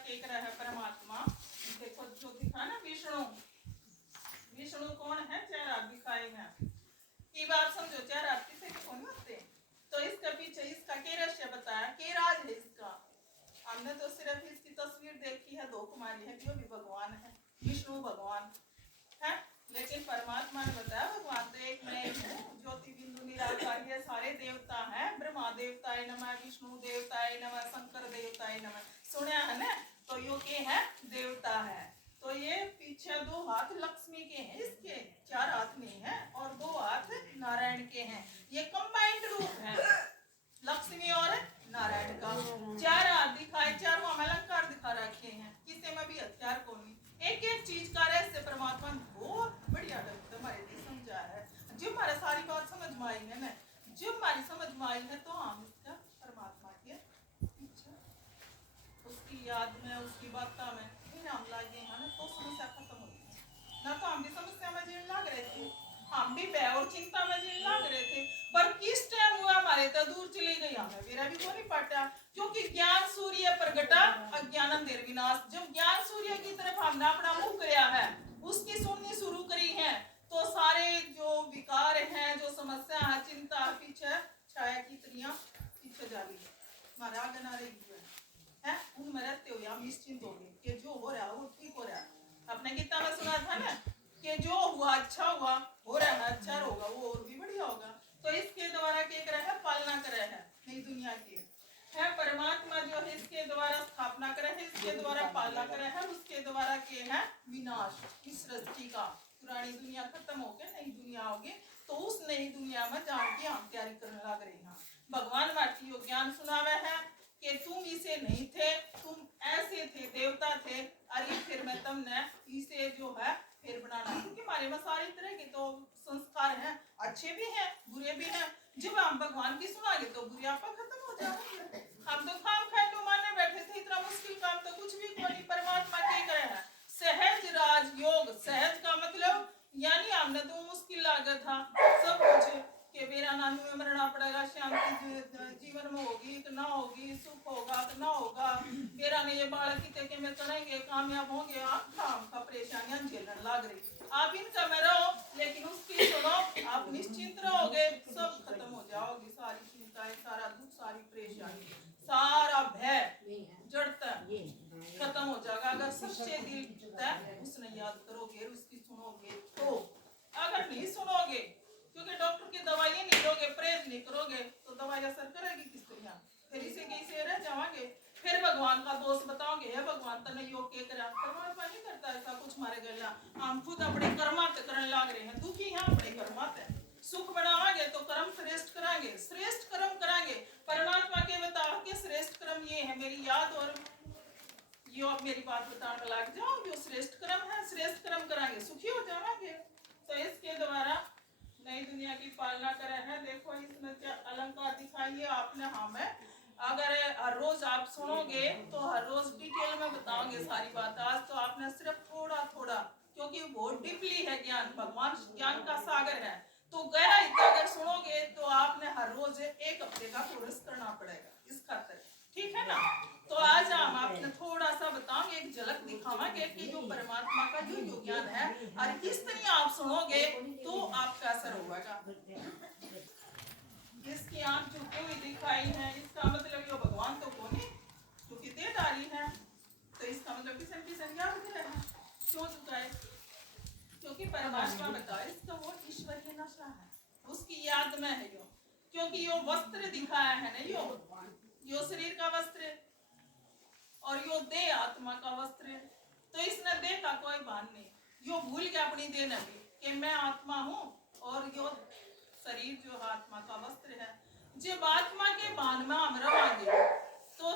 के है परमात्मा। देखो जो दिखा ना विष्णु, विष्णु कौन है? चार हाथ दिखाए हैं। ये बात समझो, चार हाथ किसे के कौन होते? तो इसके पीछे इसका के रहस्य बताया, के राज है इसका। हमने तो सिर्फ इसकी तस्वीर देखी है, दो कुमारी है कि वो भी भगवान है, विष्णु भगवान है। लेकिन परमात्मा ने बताया भगवान तो एक मैं हूँ, ज्योति बिंदु निराकार, ये सारे देवता हैं। ब्रह्मा देवताय नमः, विष्णु देवताय नमः, शंकर देवताय नमः। सुना है ना? तो यो के है? देवता है। तो ये पीछे दो हाथ लक्ष्मी के हैं, इसके चार हाथ नहीं है, और दो हाथ नारायण के हैं। ये कंबाइंड रूप है लक्ष्मी और नारायण का। चार हाथ दिखाए, चारों में अलंकार दिखा रखे हैं, किसी में भी हथियार को नहीं। एक एक चीज का रहस्य परमात्मा ने बहुत बढ़िया ढंग से हमारे लिए समझा है। जो हमारा सारी बात समझ में आई है ना, जो हमारी समझ में आई है, तो हम इसका परमात्मा के पीछे उसकी याद में, उसकी बातों में हम लागे हैं ना, तो समस्या खत्म होती है। ना तो हम भी समस्या में जीने लग रहे थे, हम भी भय और चिंता में जीने लग रहे थे, पर किस टाइम हुआ हमारे तो दूर चली गई, हमें मेरा भी नहीं पटा। क्योंकि ज्ञान सूर्य प्रगटा, अज्ञान अंधेर विनाश। जब ज्ञान सूर्य की तरफ हमने अपना मुंह किया है, उसकी सुननी शुरू करी है, तो सारे जो विकार हैं, जो समस्या है, चिंता, पीछे छाया की तरियां पीछे जा रही है, हमारे आगे ना रही है। उनमें रहते हुए हम निश्चिंत हो गए कि जो हो रहा है वो ठीक हो रहा है। अपने गीता में सुना था ना कि जो हुआ अच्छा हुआ, हो रहा है अच्छा होगा, वो और भी बढ़िया होगा। तो इसके द्वारा क्या करे है? पालना करे है नई दुनिया की है। परमात्मा जो है इसके द्वारा स्थापना करे है, इसके द्वारा पालना करे है, उसके द्वारा के है विनाश इस सृष्टि का। पुरानी दुनिया खत्म होके नई दुनिया होगी, तो उस नई दुनिया में जान की हम तैयारी करने लग रहे हैं। भगवान माटी यो ज्ञान सुनावे है कि तुम इसे नहीं थे, तुम ऐसे थे, देवता थे, अरे फिर मैं तुमने इसे जो है फिर बनाना। क्योंकि हमारे में सारी तरह के तो संस्कार हैं, अच्छे भी हैं, बुरे भी हैं। जब हम भगवान की सुनागे तो बुरे आपा खत्म हो जाएंगे। हम तो खाम खाए तो माने बैठे थे, इतना मुश्किल काम तो कुछ भी कोई। परमात्मा क्या करे है? सहज राज योग। सहज का मतलब यानी हमने तो मुश्किल लागा था सब कुछ कि मेरा नानू में मरना पड़ेगा, श्याम की जीवन में होगी तो ना होगी, सुख होगा तो ना होगा, मेरा ने ये बालक की में करेंगे, कामयाब होंगे, आप का परेशानियां झेलने लग रही। आप इनका में रहो, लेकिन उसकी सुनो, आप निश्चिंत रहोगे, सब खत्म हो जाओगे, सारी चिंताएं, सारा दुख, सारी परेशानी, सारा भय जड़ता खत्म हो जाएगा। अगर सच्चे दिल उसने याद करोगे, उसकी सुनोगे। तो अगर नहीं सुनोगे, क्योंकि डॉक्टर की दवाइयां नहीं लोगे, परहेज नहीं करोगे, तो दवाई असर करेगी किस तरह? फिर इसे कैसे रह जाओगे? फिर भगवान का दोष बताओगे, है भगवान तने योग के करा। परमात्मा नहीं करता ऐसा कुछ हमारे गला। हम खुद अपने कर्मा करने लग रहे हैं, दुखी हैं अपने कर्मा पे। सुख बनावागे तो कर्म श्रेष्ठ करांगे, श्रेष्ठ कर्म करांगे। परमात्मा के बताओ कि श्रेष्ठ कर्म ये है, मेरी याद और यो आप मेरी बात बताने लग जाओ, जो श्रेष्ठ कर्म है, श्रेष्ठ कर्म करांगे, सुखी हो जाओगे। तो इसके द्वारा नई दुनिया की पालना करे है। देखो इसमें क्या अलंकार दिखाइए आपने हमें। अगर हर रोज आप सुनोगे तो हर रोज डिटेल में बताओगे सारी बात। आज तो आपने सिर्फ थोड़ा थोड़ा, क्योंकि बहुत डीपली है ज्ञान, भगवान ज्ञान का सागर है, तो गहराई से अगर सुनोगे तो आपने हर रोज एक हफ्ते का कोर्स करना पड़ेगा इस खातिर, ठीक है ना? तो आज हम आपने थोड़ा सा बताओगे, एक झलक दिखावांगे कि जो परमात्मा का जो ज्ञान है, और इस तरह आप सुनोगे तो आपका असर होगा। इसकी आंख झुकी हुई दिखाई है, इसका मतलब ये भगवान तो कौन है, क्योंकि देहधारी है। तो इसका मतलब किसन किसन याद है क्यों झुकाए? क्योंकि परमात्मा बता इसका वो ईश्वरीय नशा है, उसकी याद में है यो। क्योंकि यो वस्त्र दिखाया है ना, यो शरीर का वस्त्र और यो देह आत्मा का वस्त्र। तो इसने देह का कोई भान नहीं, यो भूल गया अपनी देह ने भी कि मैं आत्मा हूँ, और यो शरीर जो आत्मा का वस्त्र है। जब आत्मा के भान में हम रवांगे तो